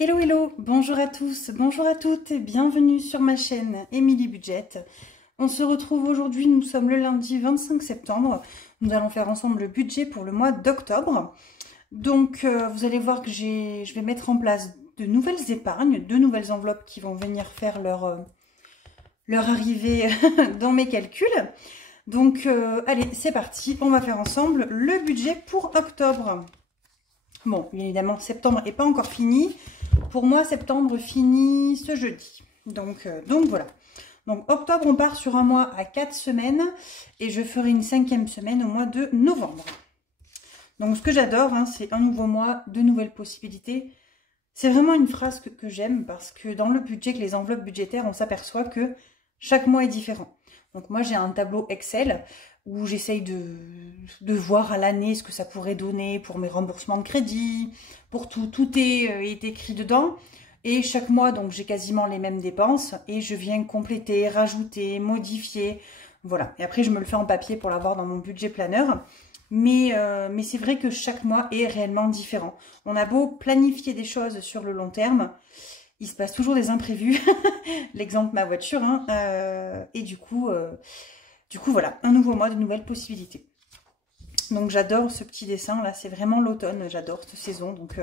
Hello hello, bonjour à tous, bonjour à toutes et bienvenue sur ma chaîne Emilie Budget. On se retrouve aujourd'hui, nous sommes le lundi 25 septembre. Nous allons faire ensemble le budget pour le mois d'octobre. Donc vous allez voir que je vais mettre en place de nouvelles épargnes, de nouvelles enveloppes qui vont venir faire leur arrivée dans mes calculs. Donc allez, c'est parti, on va faire ensemble le budget pour octobre. Bon, bien évidemment, septembre n'est pas encore fini. Pour moi, septembre finit ce jeudi. Donc voilà. Donc octobre, on part sur un mois à 4 semaines et je ferai une 5e semaine au mois de novembre. Donc ce que j'adore, hein, c'est un nouveau mois, de nouvelles possibilités. C'est vraiment une phrase que j'aime parce que dans le budget, que les enveloppes budgétaires, on s'aperçoit que chaque mois est différent. Donc moi, j'ai un tableau Excel où j'essaye de voir à l'année ce que ça pourrait donner pour mes remboursements de crédit, pour tout. Tout est écrit dedans. Et chaque mois, donc j'ai quasiment les mêmes dépenses et je viens compléter, rajouter, modifier. Voilà. Et après, je me le fais en papier pour l'avoir dans mon budget planeur. Mais c'est vrai que chaque mois est réellement différent. On a beau planifier des choses sur le long terme, il se passe toujours des imprévus. L'exemple, ma voiture. Hein, et du coup, voilà, un nouveau mois, de nouvelles possibilités. Donc j'adore ce petit dessin. Là, c'est vraiment l'automne. J'adore cette saison. Donc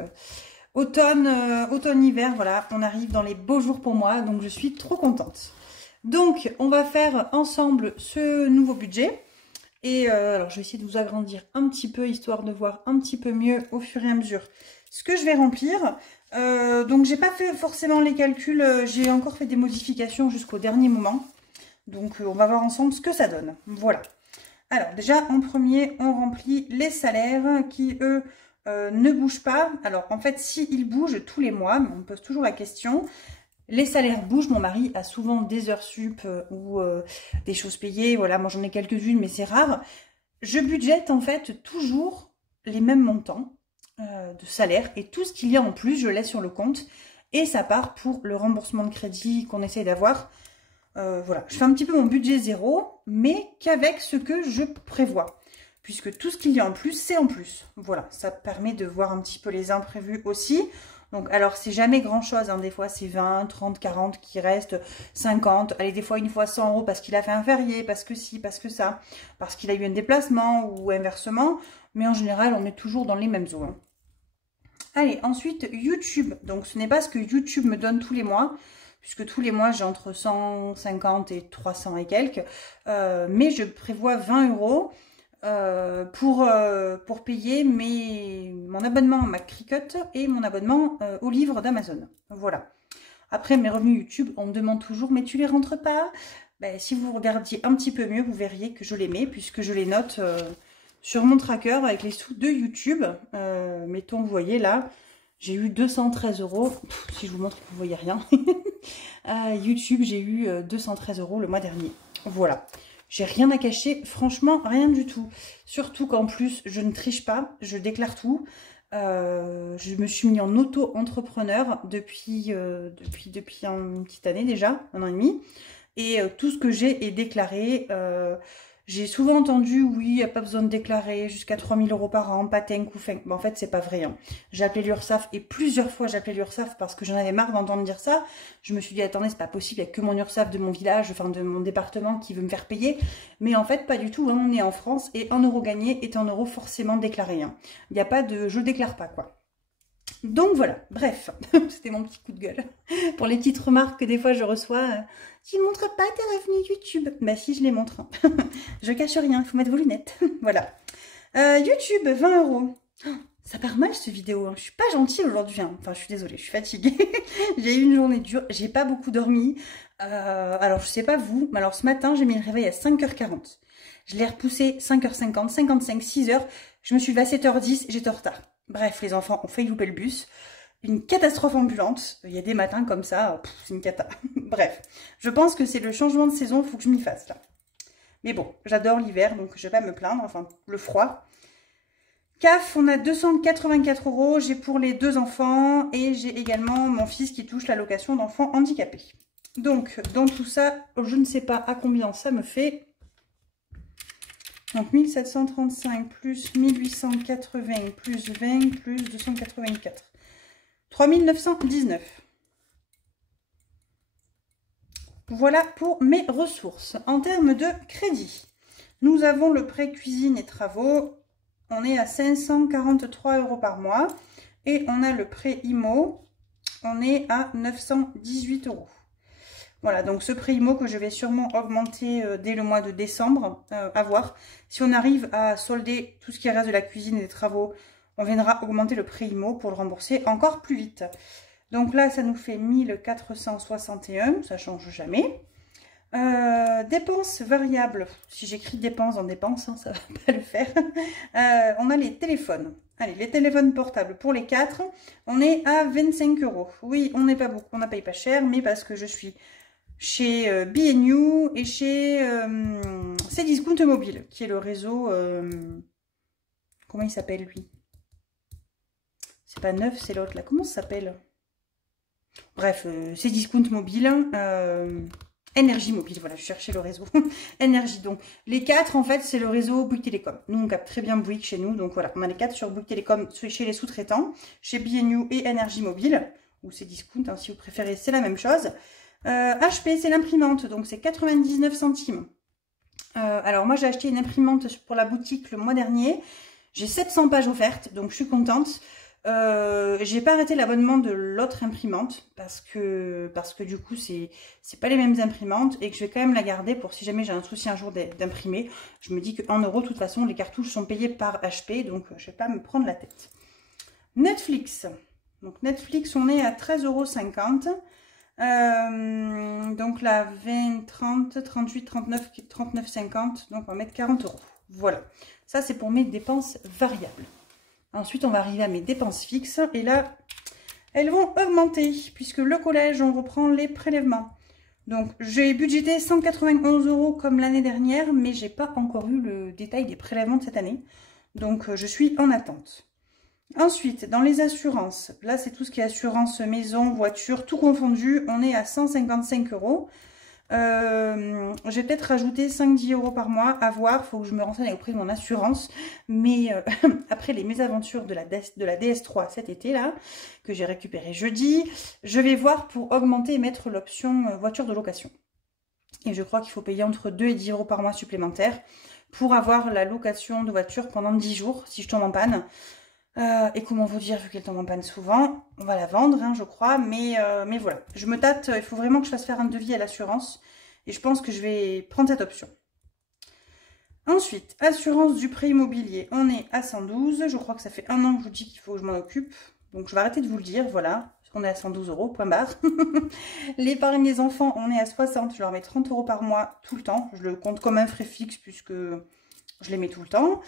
automne-hiver, voilà, on arrive dans les beaux jours pour moi. Donc je suis trop contente. Donc on va faire ensemble ce nouveau budget. Et alors, je vais essayer de vous agrandir un petit peu, histoire de voir un petit peu mieux au fur et à mesure ce que je vais remplir. Donc, j'ai pas fait forcément les calculs, j'ai encore fait des modifications jusqu'au dernier moment. Donc, on va voir ensemble ce que ça donne. Voilà. Alors, déjà, en premier, on remplit les salaires qui, eux, ne bougent pas. Alors, en fait, s'ils bougent tous les mois, on me pose toujours la question. Les salaires bougent, mon mari a souvent des heures sup ou des choses payées. Voilà, moi j'en ai quelques-unes, mais c'est rare. Je budgète en fait toujours les mêmes montants de salaire et tout ce qu'il y a en plus, je laisse sur le compte et ça part pour le remboursement de crédit qu'on essaye d'avoir. Voilà, je fais un petit peu mon budget zéro, mais qu'avec ce que je prévois. Puisque tout ce qu'il y a en plus, c'est en plus. Voilà, ça permet de voir un petit peu les imprévus aussi. Donc, alors, c'est jamais grand-chose, hein. Des fois, c'est 20, 30, 40 qui restent, 50. Allez, des fois, une fois 100 € parce qu'il a fait un férié, parce que ci, parce que ça, parce qu'il a eu un déplacement ou inversement. Mais en général, on est toujours dans les mêmes eaux. Hein. Allez, ensuite, YouTube. Donc, ce n'est pas ce que YouTube me donne tous les mois, puisque tous les mois, j'ai entre 150 et 300 et quelques. Mais je prévois 20 €. Pour payer mon abonnement à McCricket et mon abonnement au livre d'Amazon. Voilà. Après, mes revenus YouTube, on me demande toujours, mais tu les rentres pas? Ben, si vous regardiez un petit peu mieux, vous verriez que je les mets, puisque je les note sur mon tracker avec les sous de YouTube. Mettons, vous voyez là, j'ai eu 213 €. Si je vous montre, vous voyez rien. YouTube, j'ai eu 213 € le mois dernier. Voilà. J'ai rien à cacher, franchement, rien du tout. Surtout qu'en plus, je ne triche pas, je déclare tout. Je me suis mis en auto-entrepreneur depuis une petite année déjà, 1 an et demi. Et tout ce que j'ai est déclaré. J'ai souvent entendu, oui, il n'y a pas besoin de déclarer, jusqu'à 3 000 € par an, patin, couffin. Mais en fait, c'est pas vrai. Hein. J'ai appelé l'URSSAF et plusieurs fois j'ai appelé l'URSSAF parce que j'en avais marre d'entendre dire ça. Je me suis dit, attendez, c'est pas possible, il n'y a que mon URSSAF de mon village, enfin de mon département qui veut me faire payer. Mais en fait, pas du tout. Hein. On est en France et 1 € gagné est 1 € forcément déclaré. Hein. Il n'y a pas de je déclare pas, quoi. Donc voilà, bref, c'était mon petit coup de gueule. Pour les petites remarques que des fois je reçois, tu ne montres pas tes revenus YouTube. Bah si, je les montre. Je cache rien, il faut mettre vos lunettes. Voilà. YouTube, 20 €. Oh, ça part mal cette vidéo, hein. Je suis pas gentille aujourd'hui. Hein. Enfin, je suis désolée, je suis fatiguée. J'ai eu une journée dure, j'ai pas beaucoup dormi. Alors, je sais pas vous, mais alors ce matin, j'ai mis le réveil à 5h40. Je l'ai repoussé 5h50, 55, 6h. Je me suis levée à 7h10, j'étais en retard. Bref, les enfants ont failli louper le bus. Une catastrophe ambulante. Il y a des matins comme ça, c'est une cata. Bref, je pense que c'est le changement de saison, il faut que je m'y fasse là. Mais bon, j'adore l'hiver, donc je vais pas me plaindre, enfin le froid. CAF, on a 284 €, j'ai pour les 2 enfants et j'ai également mon fils qui touche l'allocation d'enfants handicapés. Donc, dans tout ça, je ne sais pas à combien ça me fait. Donc 1735 plus 1880 plus 20 plus 284. 3919. Voilà pour mes ressources. En termes de crédit, nous avons le prêt cuisine et travaux. On est à 543 € par mois. Et on a le prêt IMO. On est à 918 €. Voilà, donc ce prêt IMO que je vais sûrement augmenter dès le mois de décembre, à voir. Si on arrive à solder tout ce qui reste de la cuisine et des travaux, on viendra augmenter le prêt IMO pour le rembourser encore plus vite. Donc là, ça nous fait 1461, ça ne change jamais. Dépenses variables, si j'écris dépenses en dépenses, hein, ça ne va pas le faire. On a les téléphones. Allez, les téléphones portables pour les 4, on est à 25 €. Oui, on n'est pas beaucoup, on ne paye pas cher, mais parce que je suis chez B&U et chez Cdiscount Mobile, qui est le réseau... comment il s'appelle lui? C'est pas Neuf, c'est l'autre là. Comment ça s'appelle? Bref, Cdiscount Mobile, Énergie Mobile, voilà, je cherchais le réseau. Énergie, donc les 4 en fait c'est le réseau Bouygues Télécom. Nous on capte très bien Bouygues chez nous, donc voilà, on a les 4 sur Bouygues Télécom chez les sous-traitants, chez B&U et Énergie Mobile, ou Cdiscount hein, si vous préférez, c'est la même chose. HP c'est l'imprimante, donc c'est 99 centimes. Alors moi j'ai acheté une imprimante pour la boutique le mois dernier, j'ai 700 pages offertes, donc je suis contente. J'ai pas arrêté l'abonnement de l'autre imprimante parce que du coup c'est pas les mêmes imprimantes et que je vais quand même la garder pour si jamais j'ai un souci un jour d'imprimer. Je me dis que en euros de toute façon les cartouches sont payées par HP, donc je vais pas me prendre la tête. Netflix, donc Netflix on est à 13,50 €. Donc là 20, 30, 38, 39, 39, 50, donc on va mettre 40 €. Voilà, ça c'est pour mes dépenses variables. Ensuite, on va arriver à mes dépenses fixes. Et là, elles vont augmenter. Puisque le collège, on reprend les prélèvements. Donc, j'ai budgété 191 € comme l'année dernière. Mais j'ai pas encore eu le détail des prélèvements de cette année. Donc, je suis en attente. Ensuite, dans les assurances. Là, c'est tout ce qui est assurance maison, voiture, tout confondu. On est à 155 €. J'ai peut-être rajouté 5-10 € par mois à voir, il faut que je me renseigne auprès de mon assurance, mais après les mésaventures de la DS3 cet été là, que j'ai récupéré jeudi, je vais voir pour augmenter et mettre l'option voiture de location. Et je crois qu'il faut payer entre 2 et 10 € par mois supplémentaires pour avoir la location de voiture pendant 10 jours si je tombe en panne. Et comment vous dire, vu qu'elle tombe en panne souvent, on va la vendre, hein, je crois, mais voilà. Je me tâte, il faut vraiment que je fasse faire un devis à l'assurance, et je pense que je vais prendre cette option. Ensuite, assurance du prêt immobilier, on est à 112, je crois que ça fait un an que je vous dis qu'il faut que je m'en occupe, donc je vais arrêter de vous le dire, voilà, on est à 112 €, point barre. L'épargne des enfants, on est à 60, je leur mets 30 € par mois tout le temps, je le compte comme un frais fixe puisque je les mets tout le temps.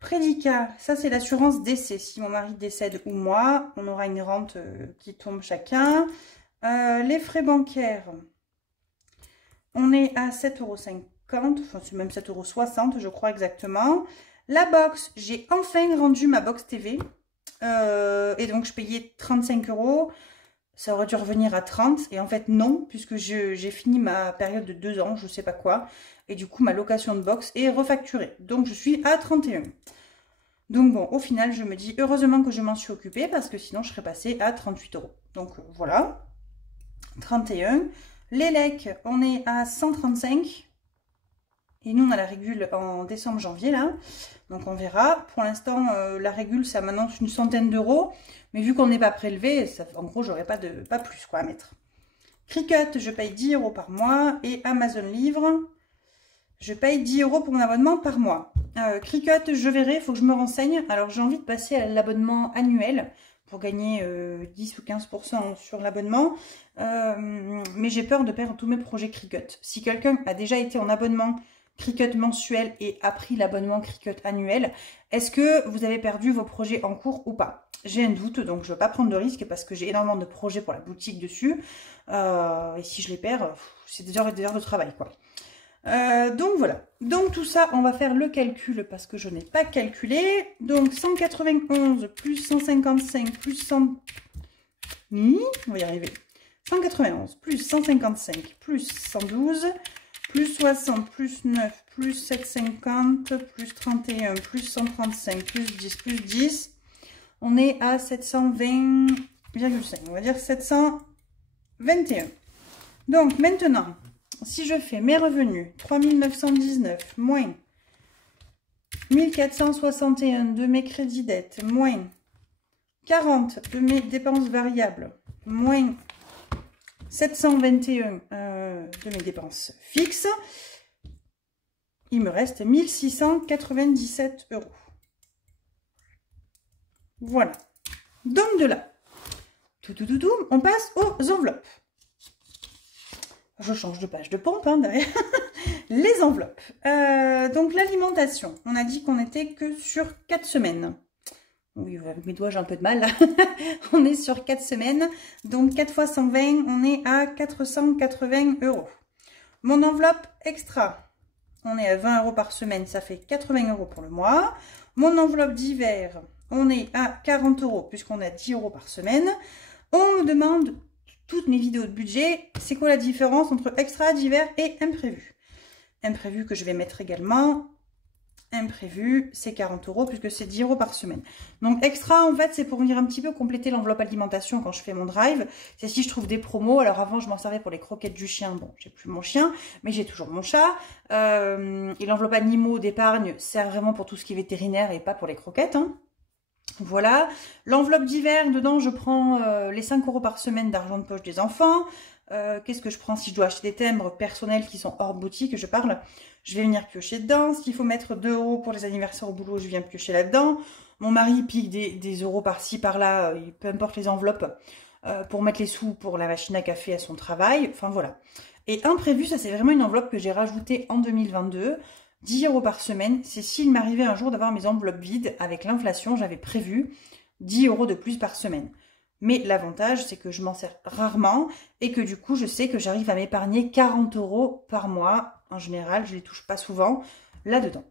Prédicat, ça c'est l'assurance décès. Si mon mari décède ou moi, on aura une rente qui tombe chacun. Les frais bancaires, on est à 7,50 €, enfin c'est même 7,60 € je crois exactement. La box, j'ai enfin rendu ma box TV. Et donc je payais 35 €. Ça aurait dû revenir à 30 et en fait non, puisque j'ai fini ma période de 2 ans, je sais pas quoi. Et du coup ma location de box est refacturée. Donc je suis à 31. Donc bon, au final je me dis heureusement que je m'en suis occupée parce que sinon je serais passée à 38 €. Donc voilà, 31. Les lecs, on est à 135. Et nous on a la régule en décembre-janvier là. Donc on verra. Pour l'instant la régule ça m'annonce une centaine d'euros. Mais vu qu'on n'est pas prélevé, ça, en gros j'aurais pas plus quoi à mettre. Cricut, je paye 10 € par mois. Et Amazon Livre, je paye 10 € pour mon abonnement par mois. Cricut, je verrai, il faut que je me renseigne. Alors j'ai envie de passer à l'abonnement annuel pour gagner 10 ou 15% sur l'abonnement. Mais j'ai peur de perdre tous mes projets Cricut. Si quelqu'un a déjà été en abonnement Cricut mensuel et a pris l'abonnement Cricut annuel, est-ce que vous avez perdu vos projets en cours ou pas? J'ai un doute, donc je ne veux pas prendre de risque parce que j'ai énormément de projets pour la boutique dessus. Et si je les perds, c'est des heures et des heures de travail, quoi. Donc voilà. Donc tout ça, on va faire le calcul parce que je n'ai pas calculé. Donc 191 plus 155 plus 100... on va y arriver. 191 plus 155 plus 112... plus 60, plus 9, plus 750, plus 31, plus 135, plus 10, On est à 720,5. On va dire 721. Donc maintenant, si je fais mes revenus, 3919 moins 1461 de mes crédits dettes, moins 40 de mes dépenses variables, moins 721 de mes dépenses fixes, il me reste 1697 €. Voilà. Donc de là, on passe aux enveloppes. Je change de page de pompe hein, derrière. Les enveloppes. Donc l'alimentation, on a dit qu'on était que sur 4 semaines. Oui, avec mes doigts j'ai un peu de mal là. On est sur 4 semaines. Donc 4 fois 120, on est à 480 €. Mon enveloppe extra, on est à 20 € par semaine, ça fait 80 € pour le mois. Mon enveloppe d'hiver, on est à 40 € puisqu'on a 10 € par semaine. On me demande toutes mes vidéos de budget, c'est quoi la différence entre extra, d'hiver et imprévu? Imprévu que je vais mettre également. Imprévu, c'est 40 € puisque c'est 10 € par semaine. Donc extra, en fait, c'est pour venir un petit peu compléter l'enveloppe alimentation quand je fais mon drive. C'est si je trouve des promos. Alors avant, je m'en servais pour les croquettes du chien. Bon, j'ai plus mon chien, mais j'ai toujours mon chat. Et l'enveloppe animaux d'épargne sert vraiment pour tout ce qui est vétérinaire et pas pour les croquettes. Hein. Voilà. L'enveloppe d'hiver, dedans, je prends les 5 € par semaine d'argent de poche des enfants. Qu'est-ce que je prends si je dois acheter des timbres personnels qui sont hors boutique, je parle, je vais venir piocher dedans. S'il faut mettre 2 € pour les anniversaires au boulot, je viens piocher là-dedans. Mon mari pique des euros par-ci, par-là, peu importe les enveloppes, pour mettre les sous pour la machine à café à son travail. Enfin voilà. Et imprévu, ça c'est vraiment une enveloppe que j'ai rajoutée en 2022. 10 € par semaine, c'est s'il m'arrivait un jour d'avoir mes enveloppes vides. Avec l'inflation, j'avais prévu 10 € de plus par semaine. Mais l'avantage, c'est que je m'en sers rarement et que du coup, je sais que j'arrive à m'épargner 40 € par mois. En général, je ne les touche pas souvent là-dedans.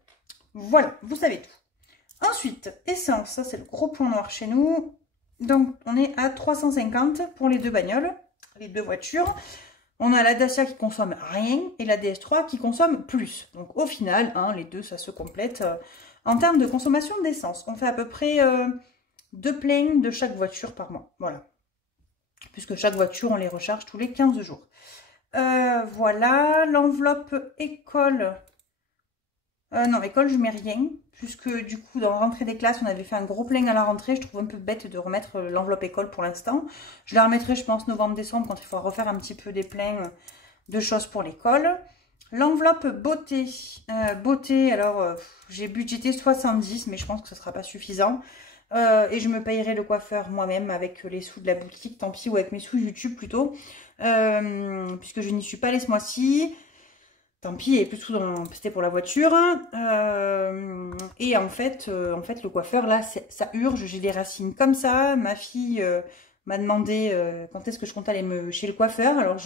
Voilà, vous savez tout. Ensuite, essence, ça c'est le gros point noir chez nous. Donc, on est à 350 pour les deux bagnoles, les deux voitures. On a la Dacia qui consomme rien et la DS3 qui consomme plus. Donc, au final, hein, les deux, ça se complète. En termes de consommation d'essence, on fait à peu près 2 pleins de chaque voiture par mois. Voilà. Puisque chaque voiture, on les recharge tous les 15 jours. Voilà. L'enveloppe école. Non, école, je mets rien. Puisque du coup, dans la rentrée des classes, on avait fait un gros plein à la rentrée. Je trouve un peu bête de remettre l'enveloppe école pour l'instant. Je la remettrai, je pense, novembre-décembre, quand il faudra refaire un petit peu des pleins de choses pour l'école. L'enveloppe beauté. Beauté, alors, j'ai budgété 70, mais je pense que ce ne sera pas suffisant. Et je me payerai le coiffeur moi-même avec les sous de la boutique, tant pis, ou avec mes sous YouTube plutôt, puisque je n'y suis pas allée ce mois-ci. Tant pis, il y avait plus de sous c'était pour la voiture. Et en fait, le coiffeur, là, ça urge, j'ai des racines comme ça. Ma fille m'a demandé quand est-ce que je comptais aller chez le coiffeur. Alors,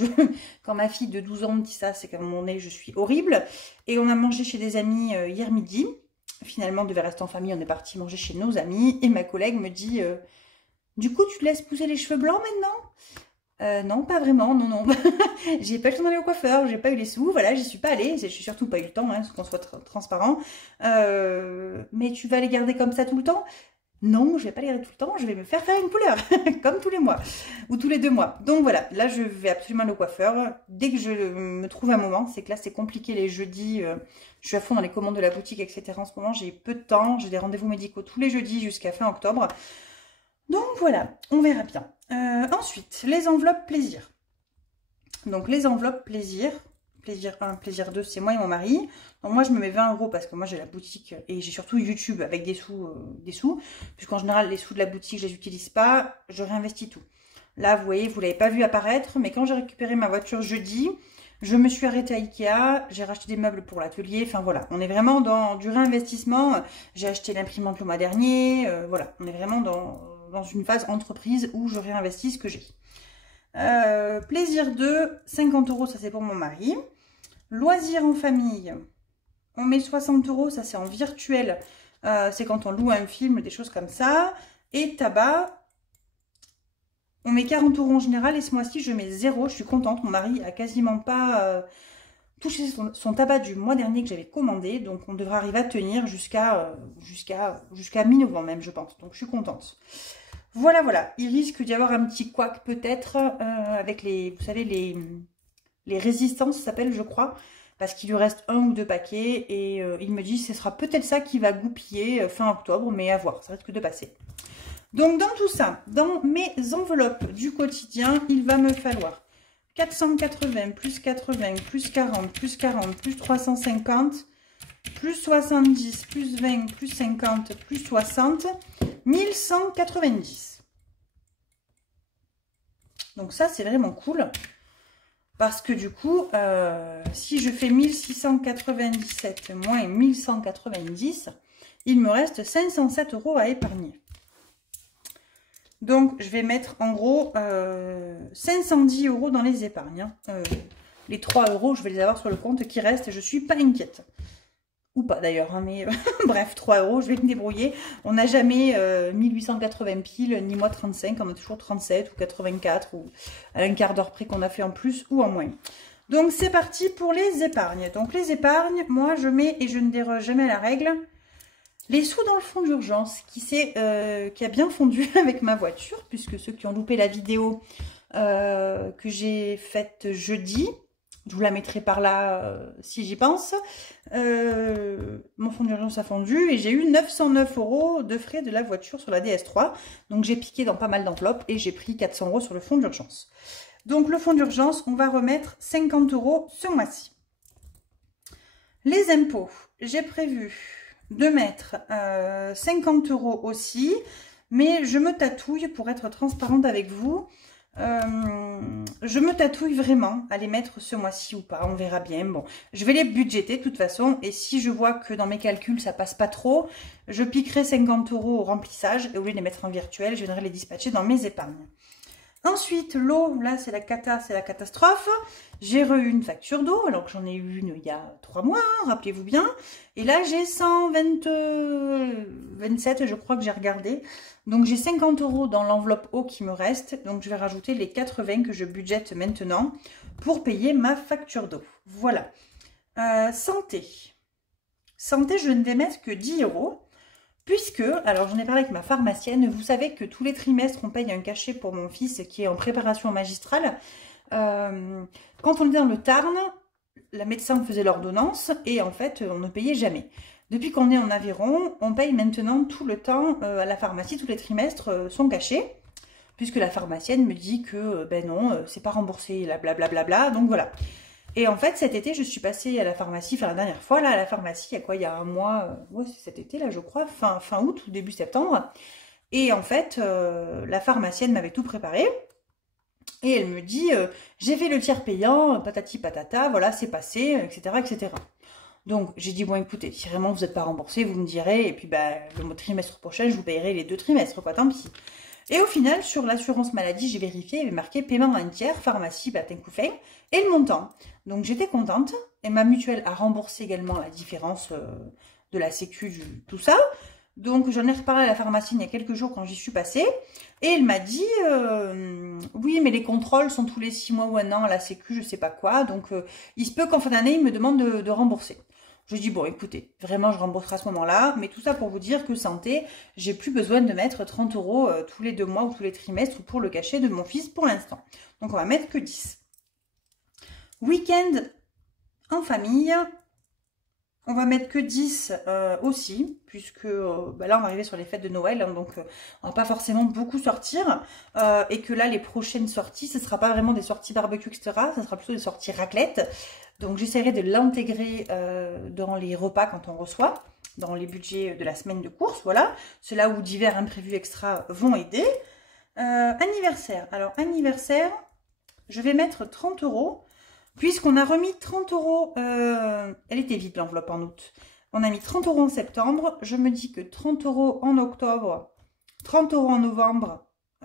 quand ma fille de 12 ans me dit ça, c'est qu'à un moment donné, je suis horrible. Et on a mangé chez des amis hier midi. Finalement, on devait rester en famille, on est parti manger chez nos amis. Et ma collègue me dit, du coup, tu te laisses pousser les cheveux blancs maintenant? Non, pas vraiment, non. J'ai pas eu le temps d'aller au coiffeur, j'ai pas eu les sous, voilà, j'y suis pas allée. J'ai surtout pas eu le temps, hein, qu'on soit transparent. Mais tu vas les garder comme ça tout le temps? Non, je vais pas les garder tout le temps, je vais me faire une couleur, comme tous les mois, ou tous les 2 mois. Donc voilà, là je vais absolument aller au coiffeur. Dès que je me trouve un moment, c'est que là c'est compliqué les jeudis, je suis à fond dans les commandes de la boutique, etc. En ce moment, j'ai peu de temps, j'ai des rendez-vous médicaux tous les jeudis jusqu'à fin octobre. Donc voilà, on verra bien. Ensuite, les enveloppes plaisir. Donc les enveloppes plaisir, plaisir 1, plaisir 2, c'est moi et mon mari. Donc moi je me mets 20 € parce que moi j'ai la boutique et j'ai surtout YouTube avec des sous, puisqu'en général les sous de la boutique je les utilise pas, je réinvestis tout. Là vous voyez, vous l'avez pas vu apparaître, mais quand j'ai récupéré ma voiture jeudi, je me suis arrêtée à Ikea, j'ai racheté des meubles pour l'atelier, enfin voilà, on est vraiment dans du réinvestissement. J'ai acheté l'imprimante le mois dernier, voilà, on est vraiment dans une phase entreprise où je réinvestis ce que j'ai. Plaisir 2, 50 €, ça c'est pour mon mari. Loisirs en famille, on met 60 €, ça c'est en virtuel, c'est quand on loue un film, des choses comme ça. Et tabac, on met 40 € en général, et ce mois-ci je mets 0, je suis contente, mon mari a quasiment pas touché son tabac du mois dernier que j'avais commandé. Donc on devrait arriver à tenir jusqu'à mi-novembre même, je pense. Donc je suis contente. Voilà, voilà. Il risque d'y avoir un petit couac peut-être avec les, vous savez, les résistances, ça s'appelle, je crois. Parce qu'il lui reste 1 ou 2 paquets. Et il me dit ce sera peut-être ça qui va goupiller fin octobre. Mais à voir, ça risque de passer. Donc dans tout ça, dans mes enveloppes du quotidien, il va me falloir 480, plus 80, plus 40, plus 40, plus 350, plus 70, plus 20, plus 50, plus 60, 1190. Donc ça, c'est vraiment cool. Parce que du coup, si je fais 1697 moins 1190, il me reste 507 € à épargner. Donc, je vais mettre en gros 510 € dans les épargnes. Les 3 €, je vais les avoir sur le compte qui reste et je ne suis pas inquiète. Ou pas d'ailleurs, hein, mais bref, 3 €, je vais me débrouiller. On n'a jamais 1880 piles, ni moi 35, on a toujours 37 ou 84, ou à un quart d'heure près qu'on a fait en plus ou en moins. Donc, c'est parti pour les épargnes. Donc, les épargnes, moi, je mets, et je ne déroge jamais à la règle, les sous dans le fonds d'urgence qui a bien fondu avec ma voiture, puisque ceux qui ont loupé la vidéo que j'ai faite jeudi, je vous la mettrai par là si j'y pense, mon fonds d'urgence a fondu et j'ai eu 909 € de frais de la voiture sur la DS3. Donc j'ai piqué dans pas mal d'enveloppes et j'ai pris 400 € sur le fonds d'urgence. Donc le fonds d'urgence, on va remettre 50 € ce mois-ci. Les impôts, j'ai prévu de mettre 50 € aussi, mais je me tatouille, pour être transparente avec vous, je me tatouille vraiment à les mettre ce mois-ci ou pas, on verra bien. Bon, je vais les budgéter de toute façon, et si je vois que dans mes calculs ça passe pas trop, je piquerai 50 € au remplissage, et au lieu de les mettre en virtuel, je viendrai les dispatcher dans mes épargnes. Ensuite, l'eau, là c'est la catastrophe. J'ai eu une facture d'eau, alors que j'en ai eu une il y a 3 mois, rappelez-vous bien. Et là j'ai 127, je crois que j'ai regardé. Donc j'ai 50 € dans l'enveloppe eau qui me reste. Donc je vais rajouter les 80 que je budgète maintenant pour payer ma facture d'eau. Voilà. Santé. Santé, je ne vais mettre que 10 €. Puisque, alors j'en ai parlé avec ma pharmacienne, vous savez que tous les trimestres on paye un cachet pour mon fils qui est en préparation magistrale. Quand on était dans le Tarn, la médecin faisait l'ordonnance et en fait on ne payait jamais. Depuis qu'on est en Aveyron, on paye maintenant tout le temps à la pharmacie, tous les trimestres, son cachet. Puisque la pharmacienne me dit que ben non, c'est pas remboursé, blablabla, donc voilà. Et en fait, cet été, je suis passée à la pharmacie, enfin la dernière fois, là, à la pharmacie, il y a quoi, il y a un mois, ouais, c'est cet été, là, je crois, fin août ou début septembre. Et en fait, la pharmacienne m'avait tout préparé. Et elle me dit, j'ai fait le tiers payant, patati patata, voilà, c'est passé, etc., etc. Donc, j'ai dit, bon, écoutez, si vraiment vous n'êtes pas remboursé, vous me direz, et puis, bah, le trimestre prochain, je vous payerai les 2 trimestres, quoi, tant pis. Et au final, sur l'assurance maladie, j'ai vérifié, il y avait marqué paiement un tiers, pharmacie, Batin-Couffin, et le montant. Donc j'étais contente, et ma mutuelle a remboursé également la différence de la sécu, tout ça. Donc j'en ai reparlé à la pharmacienne il y a quelques jours quand j'y suis passée, et elle m'a dit, oui, mais les contrôles sont tous les 6 mois ou 1 an à la sécu, je sais pas quoi, donc il se peut qu'en fin d'année, ils me demandent de rembourser. Je dis, bon, écoutez, vraiment, je rembourserai à ce moment-là. Mais tout ça pour vous dire que santé, j'ai plus besoin de mettre 30 € tous les 2 mois ou tous les trimestres pour le cachet de mon fils pour l'instant. Donc, on va mettre que 10. Week-end en famille, on va mettre que 10 aussi, puisque bah là, on va arriver sur les fêtes de Noël, hein, donc on va pas forcément beaucoup sortir. Et que là, les prochaines sorties, ce ne sera pas vraiment des sorties barbecue, etc. Ce sera plutôt des sorties raclette. Donc j'essaierai de l'intégrer dans les repas quand on reçoit, dans les budgets de la semaine de course, voilà. C'est là où divers imprévus extra vont aider. Anniversaire. Alors anniversaire, je vais mettre 30 €, puisqu'on a remis 30 €, elle était vide l'enveloppe en août. On a mis 30 € en septembre, je me dis que 30 € en octobre, 30 € en novembre,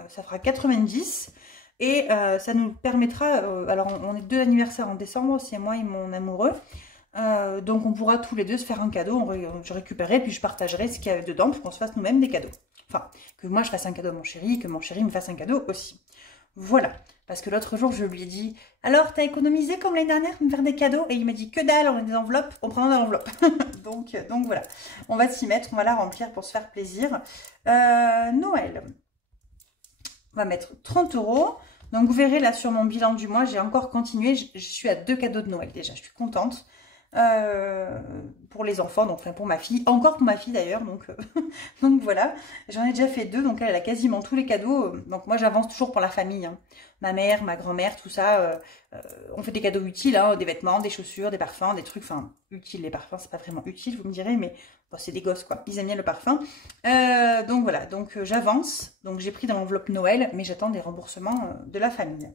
ça fera 90 €. Et ça nous permettra, alors on est 2 anniversaires en décembre, c'est moi et mon amoureux, donc on pourra tous les deux se faire un cadeau, je récupérerai puis je partagerai ce qu'il y a dedans pour qu'on se fasse nous-mêmes des cadeaux. Enfin, que moi je fasse un cadeau à mon chéri, que mon chéri me fasse un cadeau aussi. Voilà. Parce que l'autre jour, je lui ai dit, alors, t'as économisé comme l'année dernière pour me faire des cadeaux? Et il m'a dit, que dalle, on a des enveloppes, on prend dans l'enveloppe. donc voilà. On va s'y mettre, on va la remplir pour se faire plaisir. Noël. On va mettre 30 €. Donc, vous verrez là sur mon bilan du mois, j'ai encore continué. Je suis à 2 cadeaux de Noël déjà. Je suis contente. Pour les enfants, donc enfin pour ma fille, encore pour ma fille d'ailleurs, donc voilà, j'en ai déjà fait 2, donc elle a quasiment tous les cadeaux, donc moi j'avance toujours pour la famille, hein. Ma mère, ma grand-mère, tout ça, on fait des cadeaux utiles, hein, des vêtements, des chaussures, des parfums, des trucs, enfin utiles, les parfums c'est pas vraiment utile, vous me direz, mais bon, c'est des gosses quoi, ils aiment bien le parfum, donc voilà, donc j'avance, donc j'ai pris dans l'enveloppe Noël, mais j'attends des remboursements de la famille.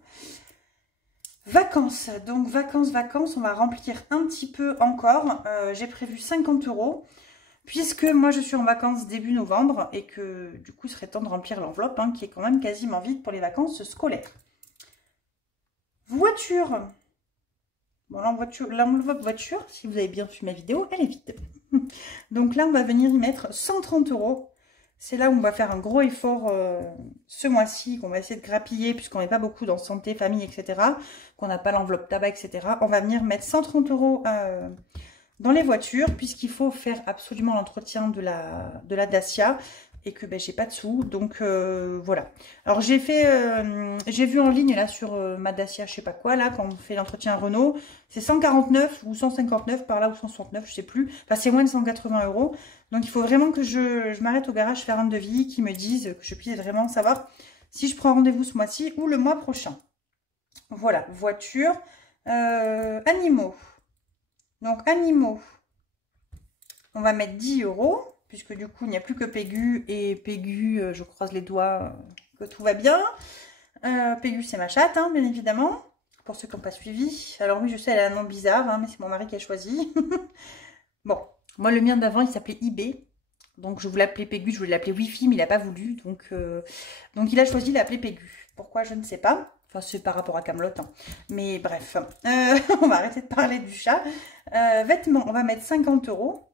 Vacances, donc vacances, on va remplir un petit peu encore. J'ai prévu 50 €, puisque moi je suis en vacances début novembre et que du coup il serait temps de remplir l'enveloppe, hein, qui est quand même quasiment vide pour les vacances scolaires. Voiture. Bon, l'enveloppe voiture, si vous avez bien suivi ma vidéo, elle est vide. Donc là, on va venir y mettre 130 €. C'est là où on va faire un gros effort ce mois-ci, qu'on va essayer de grappiller, puisqu'on n'est pas beaucoup dans santé, famille, etc. Qu'on n'a pas l'enveloppe tabac, etc. On va venir mettre 130 € dans les voitures, puisqu'il faut faire absolument l'entretien de la Dacia, et que ben, j'ai pas de sous, donc voilà. Alors j'ai vu en ligne là sur ma Dacia, je sais pas quoi, là, quand on fait l'entretien Renault, c'est 149 ou 159 par là, ou 169, je sais plus, enfin c'est moins de 180 €. Donc il faut vraiment que je m'arrête au garage faire un devis, qui me dise, que je puisse vraiment savoir si je prends rendez-vous ce mois-ci ou le mois prochain. Voilà, voiture, animaux. Donc animaux, on va mettre 10 €. Puisque du coup, il n'y a plus que Pégu. Et Pégu, je croise les doigts que tout va bien. Pégu, c'est ma chatte, hein, bien évidemment. Pour ceux qui n'ont pas suivi. Alors oui, je sais, elle a un nom bizarre, hein, mais c'est mon mari qui a choisi. Bon, moi, le mien d'avant, il s'appelait IB. Donc, je voulais l'appeler Pégu, je voulais l'appeler Wifi, mais il n'a pas voulu. Donc, il a choisi de l'appeler Pégu. Pourquoi, je ne sais pas. Enfin, c'est par rapport à Kaamelott. Hein. Mais bref, on va arrêter de parler du chat. Vêtements, on va mettre 50 €.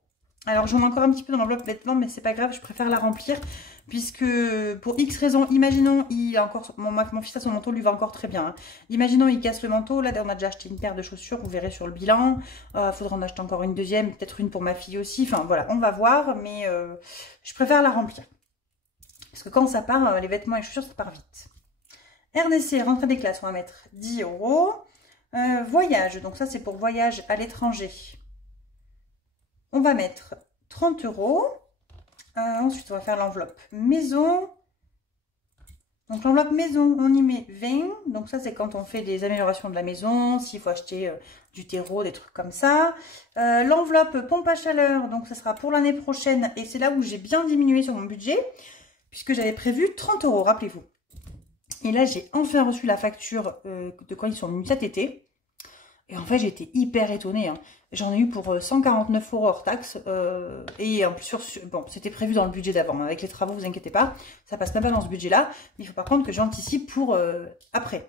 Alors, j'en ai encore un petit peu dans l'enveloppe vêtements, mais c'est pas grave, je préfère la remplir. Puisque, pour X raisons, imaginons, il a encore, mon fils a son manteau, lui va encore très bien. Hein. Imaginons, il casse le manteau. Là, on a déjà acheté une paire de chaussures, vous verrez sur le bilan. Faudra en acheter encore une deuxième, peut-être une pour ma fille aussi. Enfin, voilà, on va voir, mais je préfère la remplir. Parce que quand ça part, les vêtements et les chaussures, ça part vite. RDC, rentrée des classes, on va mettre 10 €. Voyage, donc ça, c'est pour voyage à l'étranger. On va mettre 30 €. Ensuite, on va faire l'enveloppe maison. Donc, l'enveloppe maison, on y met 20. Donc, ça, c'est quand on fait des améliorations de la maison. S'il faut acheter du terreau, des trucs comme ça. L'enveloppe pompe à chaleur. Donc, ça sera pour l'année prochaine. Et c'est là où j'ai bien diminué sur mon budget. Puisque j'avais prévu 30 €, rappelez-vous. Et là, j'ai enfin reçu la facture de quand ils sont venus cet été. Et en fait, j'ai été hyper étonnée. Hein. J'en ai eu pour 149 € hors taxe. Et en plus, bon, c'était prévu dans le budget d'avant. Avec les travaux, vous inquiétez pas. Ça passe même pas dans ce budget-là. Mais il faut par contre que j'anticipe pour après.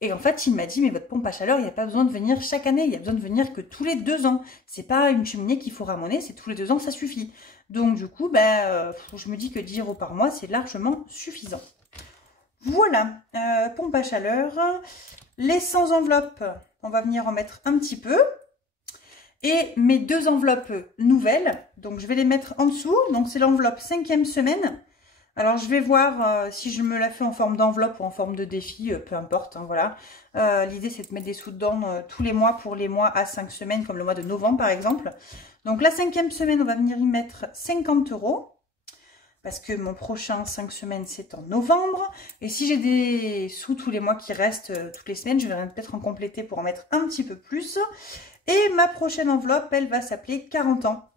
Et en fait, il m'a dit, mais votre pompe à chaleur, il n'y a pas besoin de venir chaque année. Il y a besoin de venir que tous les 2 ans. C'est pas une cheminée qu'il faut ramoner. C'est tous les 2 ans, ça suffit. Donc, du coup, je me dis que 10 € par mois, c'est largement suffisant. Voilà. Pompe à chaleur. Les 100 enveloppes, on va venir en mettre un petit peu. Et mes 2 enveloppes nouvelles, donc je vais les mettre en dessous. Donc c'est l'enveloppe 5e semaine. Alors je vais voir si je me la fais en forme d'enveloppe ou en forme de défi, peu importe. Hein, voilà. L'idée c'est de mettre des sous dedans tous les mois pour les mois à 5 semaines, comme le mois de novembre par exemple. Donc la 5e semaine, on va venir y mettre 50 €. Parce que mon prochain 5 semaines, c'est en novembre. Et si j'ai des sous tous les mois qui restent toutes les semaines, je vais peut-être en compléter pour en mettre un petit peu plus. Et ma prochaine enveloppe, elle va s'appeler 40 ans.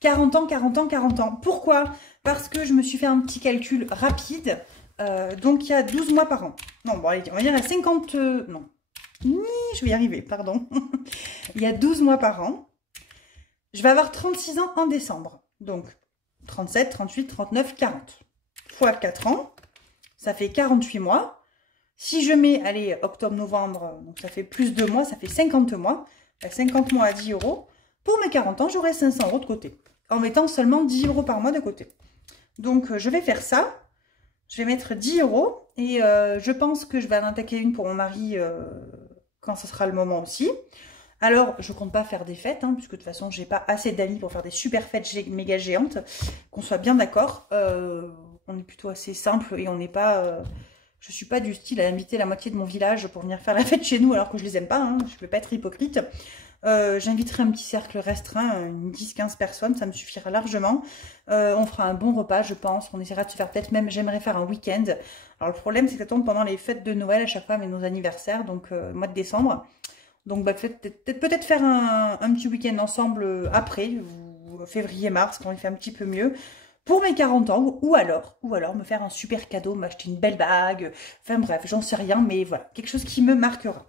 40 ans, 40 ans, 40 ans. Pourquoi? Parce que je me suis fait un petit calcul rapide. Donc, il y a 12 mois par an. Non, bon, allez, on va dire à 50... non. Je vais y arriver, pardon. Il y a 12 mois par an. Je vais avoir 36 ans en décembre. Donc... 37, 38, 39, 40. Fois 4 ans, ça fait 48 mois. Si je mets, allez, octobre, novembre, donc ça fait plus de mois, ça fait 50 mois. 50 mois à 10 €. Pour mes 40 ans, j'aurai 500 € de côté. En mettant seulement 10 € par mois de côté. Donc, je vais faire ça. Je vais mettre 10 €. Et je pense que je vais en attaquer une pour mon mari quand ce sera le moment aussi. Alors, je compte pas faire des fêtes, hein, puisque de toute façon, j'ai pas assez d'amis pour faire des super fêtes méga géantes. Qu'on soit bien d'accord. On est plutôt assez simple et on n'est pas... je suis pas du style à inviter la moitié de mon village pour venir faire la fête chez nous, alors que je les aime pas. Hein, je ne veux pas être hypocrite. J'inviterai un petit cercle restreint, une 10-15 personnes, ça me suffira largement. On fera un bon repas, je pense. On essaiera de se faire peut-être même, j'aimerais faire un week-end. Alors le problème, c'est que ça tombe pendant les fêtes de Noël à chaque fois, mais nos anniversaires, donc mois de décembre. Donc bah, peut-être faire un petit week-end ensemble après, ou février-mars, quand il fait un petit peu mieux. Pour mes 40 ans, ou alors me faire un super cadeau, m'acheter une belle bague. Enfin bref, j'en sais rien, mais voilà, quelque chose qui me marquera.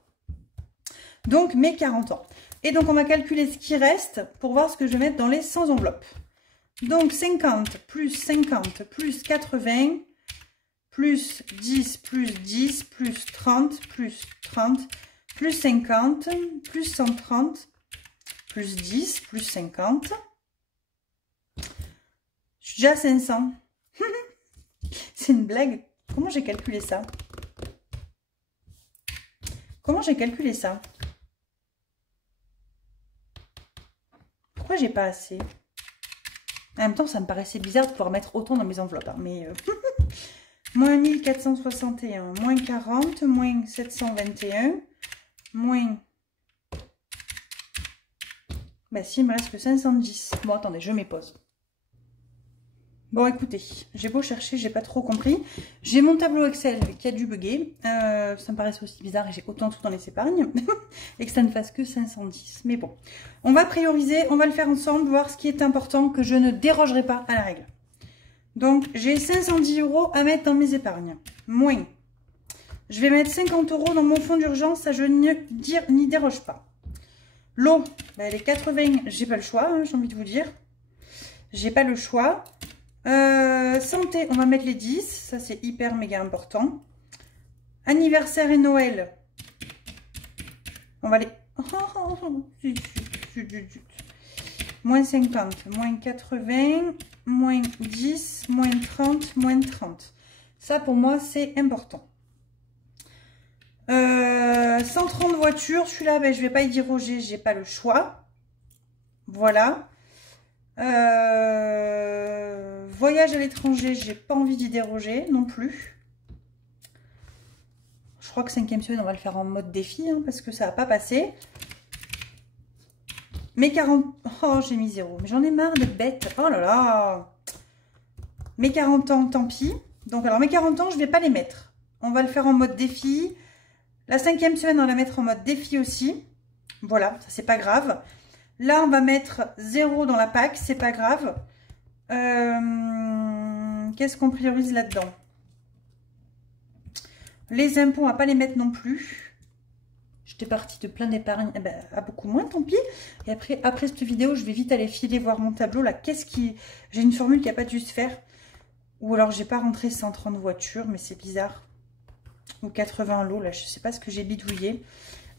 Donc mes 40 ans. Et donc, on va calculer ce qui reste pour voir ce que je vais mettre dans les 100 enveloppes. Donc, 50 plus 80, plus 10, plus 10, plus 30, plus 30, plus 50, plus 130, plus 10, plus 50. Je suis déjà à 500. C'est une blague. Comment j'ai calculé ça? Comment j'ai calculé ça? Pourquoi j'ai pas assez? En même temps, ça me paraissait bizarre de pouvoir mettre autant dans mes enveloppes. Hein, mais moins 1461, moins 40, moins 721, moins... Bah si, il me reste que 510. Bon, attendez, je m'épose. Bon, écoutez, j'ai beau chercher, j'ai pas trop compris. J'ai mon tableau Excel qui a dû bugger. Ça me paraissait aussi bizarre et j'ai autant tout dans les épargnes. Et que ça ne fasse que 510. Mais bon, on va prioriser, on va le faire ensemble, voir ce qui est important, que je ne dérogerai pas à la règle. Donc, j'ai 510 € à mettre dans mes épargnes. Moins. Je vais mettre 50 € dans mon fonds d'urgence, ça je n'y déroge pas. L'eau, bah, elle est 80, j'ai pas le choix, hein, j'ai envie de vous dire. J'ai pas le choix. Santé, on va mettre les 10, ça c'est hyper méga important. Anniversaire et Noël, on va les... moins 50, moins 80, moins 10, moins 30, moins 30. Ça pour moi c'est important. 130 voitures, celui-là ben, je vais pas y déroger, j'ai pas le choix. Voilà. Voyage à l'étranger, j'ai pas envie d'y déroger non plus. Je crois que 5e semaine, on va le faire en mode défi, hein, parce que ça va pas passer. Mes 40... Oh, j'ai mis 0. Mais j'en ai marre d'être bête. Oh là là. Mes 40 ans, tant pis. Donc, alors, mes 40 ans, je vais pas les mettre. On va le faire en mode défi. La 5e semaine, on va la mettre en mode défi aussi. Voilà, ça, c'est pas grave. Là, on va mettre 0 dans la PAC, c'est pas grave. Qu'est-ce qu'on priorise là-dedans? Les impôts, on va pas les mettre non plus. J'étais partie de plein d'épargne, eh ben, à beaucoup moins, tant pis. Et après cette vidéo, je vais vite aller filer voir mon tableau. Là, qu'est-ce qui... J'ai une formule qui n'a pas dû se faire. Ou alors, j'ai pas rentré 130 voitures, mais c'est bizarre. Ou 80 lots, là, je sais pas ce que j'ai bidouillé.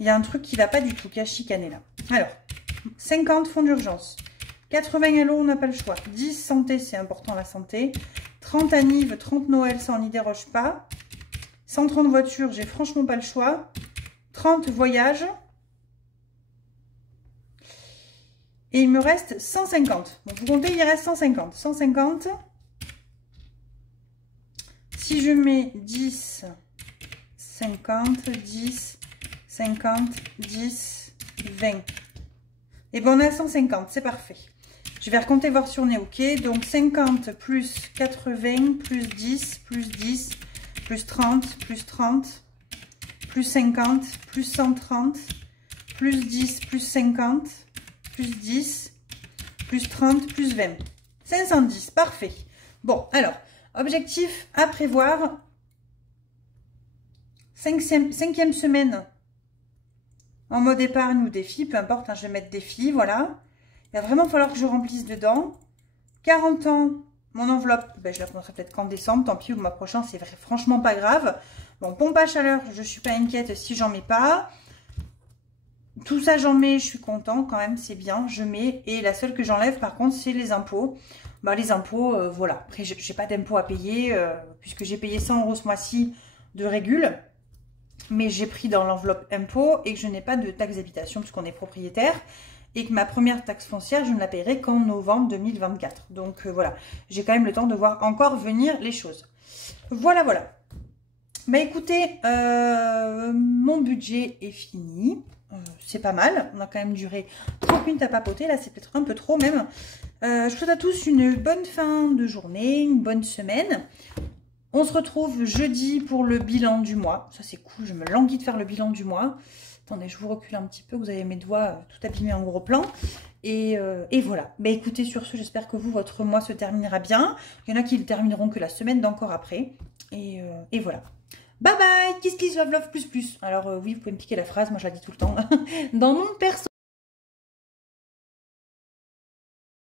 Il y a un truc qui va pas du tout, qui a chicané, là. Alors, 50 fonds d'urgence. 80 lots, on n'a pas le choix. 10 santé, c'est important la santé. 30 anniv, 30 Noël, ça on n'y déroge pas. 130 voitures, j'ai franchement pas le choix. 30 voyages. Et il me reste 150. Bon, vous comptez, il reste 150. 150. Si je mets 10, 50, 10, 50, 10, 20. Et bien, on a 150, c'est parfait. Je vais recompter, voir si on est OK. Donc, 50 plus 80, plus 10, plus 10, plus 30, plus 30, plus 50, plus 130, plus 10, plus 50, plus 10, plus 30, plus 20. 510, parfait. Bon, alors, objectif à prévoir. 5e semaine en mode épargne ou défi, peu importe, hein, je vais mettre défi, voilà. Il va vraiment falloir que je remplisse dedans. 40 ans, mon enveloppe, ben, je la commencerai peut-être qu'en décembre, tant pis, au mois prochain, c'est franchement pas grave. Bon, pompe à chaleur, je suis pas inquiète si j'en mets pas. Tout ça, j'en mets, je suis content quand même, c'est bien, je mets. Et la seule que j'enlève, par contre, c'est les impôts. Bah, les impôts, voilà. Après, j'ai pas d'impôts à payer, puisque j'ai payé 100 € ce mois-ci. de régule. Mais j'ai pris dans l'enveloppe impôt et que je n'ai pas de taxe d'habitation puisqu'on est propriétaire. Et que ma première taxe foncière, je ne la paierai qu'en novembre 2024. Donc voilà, j'ai quand même le temps de voir encore venir les choses. Voilà, voilà. Bah écoutez, mon budget est fini. C'est pas mal. On a quand même duré 30 minutes à papoter. Là, c'est peut-être un peu trop même. Je vous souhaite à tous une bonne fin de journée, une bonne semaine. On se retrouve jeudi pour le bilan du mois. Ça, c'est cool. Je me languis de faire le bilan du mois. Attendez, je vous recule un petit peu. Vous avez mes doigts tout abîmés en gros plan. Et voilà. Bah, écoutez, sur ce, j'espère que vous, votre mois se terminera bien. Il y en a qui le termineront que la semaine d'encore après. Et voilà. Bye bye. Kiss, kiss, love, love, plus, plus. Alors oui, vous pouvez me piquer la phrase. Moi, je la dis tout le temps. Dans mon perso.